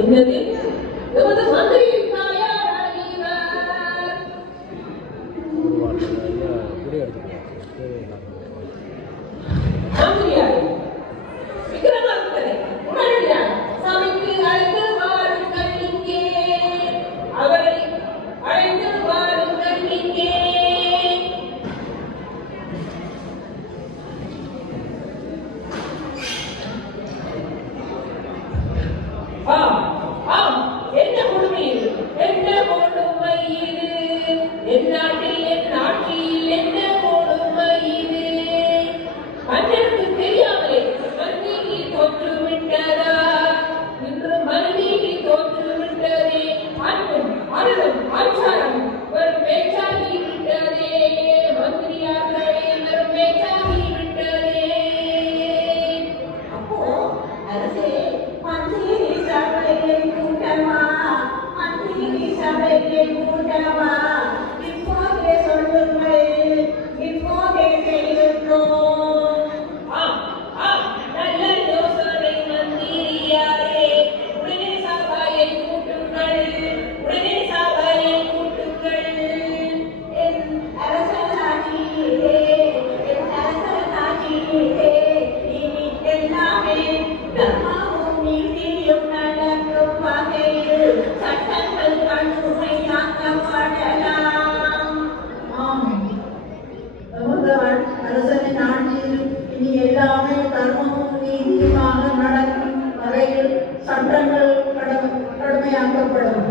in their name. There was a இல்லாமல் தர்மமும் நீதியுமாக நடக்கும் வரையில் சட்டங்கள் கடுமையாக்கப்படும்.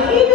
money.